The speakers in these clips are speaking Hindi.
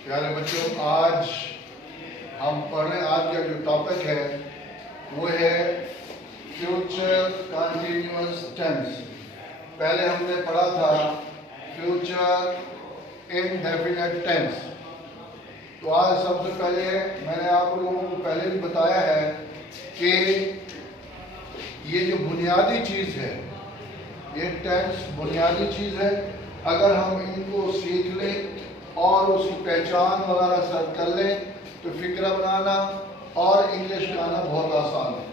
प्यारे बच्चों, आज हम आज का जो टॉपिक है वो है फ्यूचर कंटिन्यूअस टेंस। पहले हमने पढ़ा था फ्यूचर इंडेफिनिट टेंस। तो आज सबसे पहले मैंने आप लोगों को पहले भी बताया है कि ये जो बुनियादी चीज़ है, ये टेंस बुनियादी चीज़ है। अगर हम इनको सीख लें और उसकी पहचान वगैरह सब कर लें तो फिक्र बनाना और इंग्लिश में आना बहुत आसान है।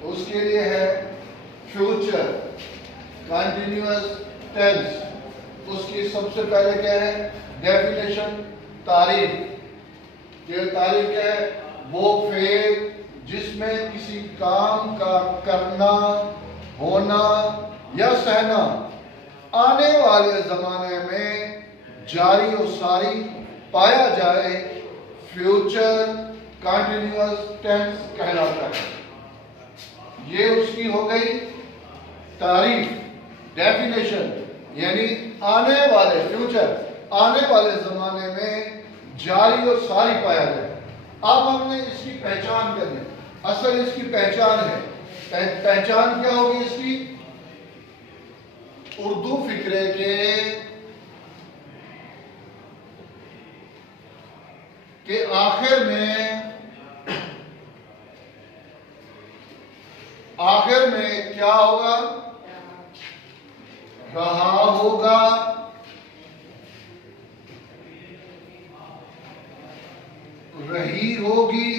तो उसके लिए है फ्यूचर कंटिन्यूअस टेंस। उसकी सबसे पहले क्या है? डेफिनेशन, तारीफ। ये तारीफ क्या है? वो फेल जिसमें किसी काम का करना, होना या सहना आने वाले जमाने में जारी और सारी पाया जाए, फ्यूचर कंटिन्यूअस टेंस कहलाता है। ये उसकी हो गई तारीफ, डेफिनेशन, यानी आने वाले फ्यूचर, आने वाले जमाने में जारी और सारी पाया जाए। अब हमने इसकी पहचान करनी। असल इसकी पहचान है, पहचान क्या होगी इसकी? उर्दू फिक्रे के आखिर में क्या होगा? रहा होगा, रही होगी,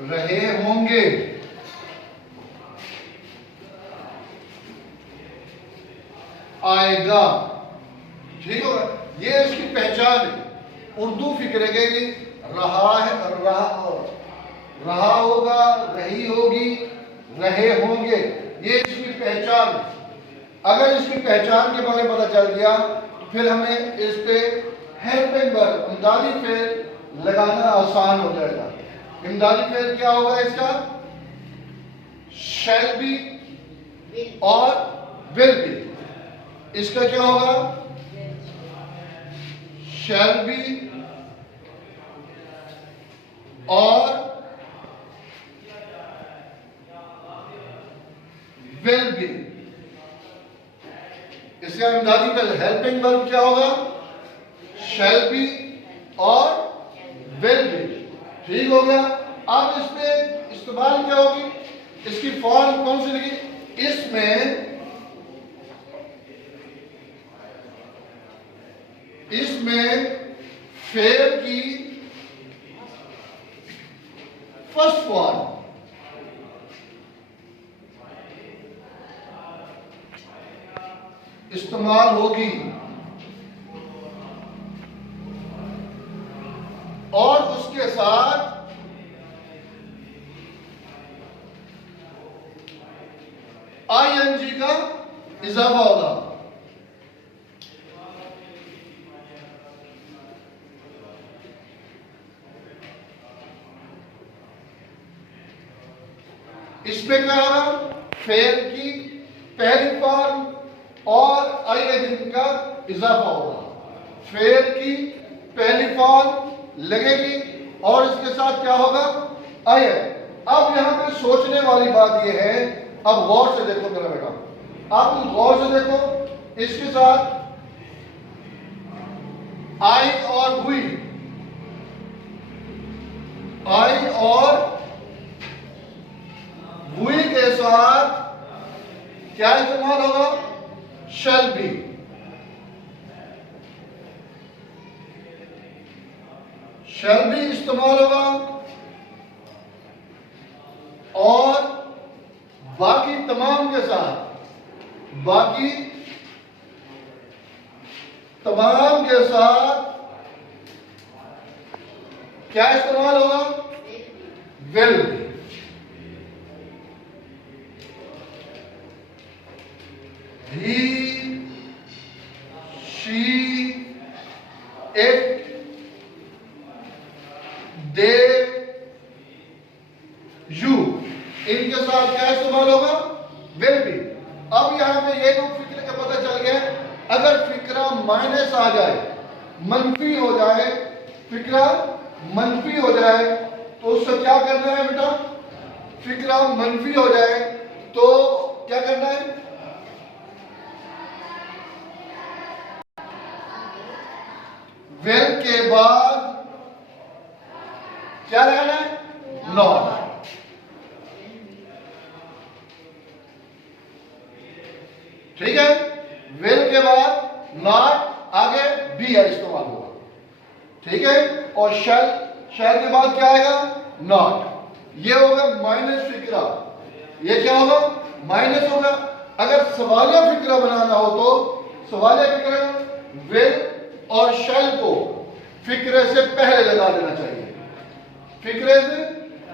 रहे होंगे, आएगा। ठीक होगा? ये इसकी पहचान है। उर्दू फिक्र के लिए रहा है, रहा होगा, रही होगी, रहे होंगे, ये इसकी पहचान है। अगर इसकी पहचान के बारे में पता चल गया तो फिर हमें इस पे हेल्पिंग वर्ब, इमदादी फेल लगाना आसान हो जाएगा। इमदादी फेल क्या होगा इसका? शैल बी और विल बी। इसका क्या होगा? शैल बी और विल बी। इसका इमदादी फेल हेल्पिंग वर्ब क्या होगा? शैल बी और विल बी। ठीक हो गया? अब इसमें इस्तेमाल क्या होगी? इसकी फॉर्म कौन सी लगी? इसमें फेल की फर्स्ट फॉर्म इस्तेमाल होगी और उसके साथ आईएनजी का इजाफा होगा। इसमें क्या होगा? फेल की पहली फॉर्म और आईएनजी का इजाफा होगा। फेल की पहली फॉर्म लगेगी और इसके साथ क्या होगा? आईएन। अब यहां पे सोचने वाली बात यह है, अब गौर से देखो मेरा बेटा, आप गौर से देखो। इसके साथ आई और हुई, आई और हुई के साथ क्या इस्तेमाल होगा? Shall be. शैल बी इस्तेमाल होगा और बाकी तमाम के साथ, बाकी तमाम के साथ क्या इस्तेमाल होगा? Will. He, she, it, they, you, इनके साथ क्या इस्तेमाल होगा? Will be. अब यहां पे ये तो फिक्र का पता पता चल गया। अगर फिक्रा माइनस आ जाए, मनफी हो जाए, फिक्रा मनफी हो जाए तो उससे क्या करना है बेटा? फिक्रा मनफी हो जाए तो क्या करना है? विल के बाद क्या रहना है? नॉट। ठीक है, विल के बाद नॉट, आगे बी इस्तेमाल होगा। ठीक है, और शैल, शैल के बाद क्या आएगा? नॉट। ये होगा माइनस फिक्रा, ये क्या होगा? माइनस होगा। अगर सवालिया फिक्रा बनाना हो तो सवालिया फिक्रा विल और शैल को फिक्रे से पहले लगा देना चाहिए, फिक्रे से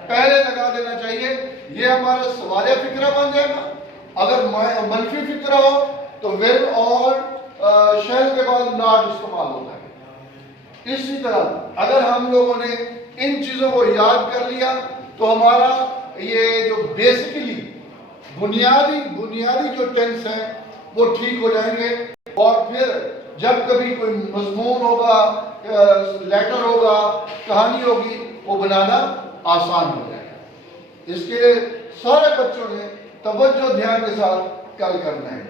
पहले लगा देना चाहिए। ये हमारा सवालिया फिक्रा बन जाएगा। अगर मनफी फिक्रा हो तो विल और शैल के बाद नॉट इस्तेमाल होता है। इसी तरह अगर हम लोगों ने इन चीजों को याद कर लिया तो हमारा ये जो बेसिकली बुनियादी जो टेंस है वो ठीक हो जाएंगे। और फिर जब कभी कोई मजमून होगा, लेटर होगा, कहानी होगी, वो बनाना आसान हो जाएगा। इसके लिए सारे बच्चों ने तवज्जो ध्यान के साथ कल करना है।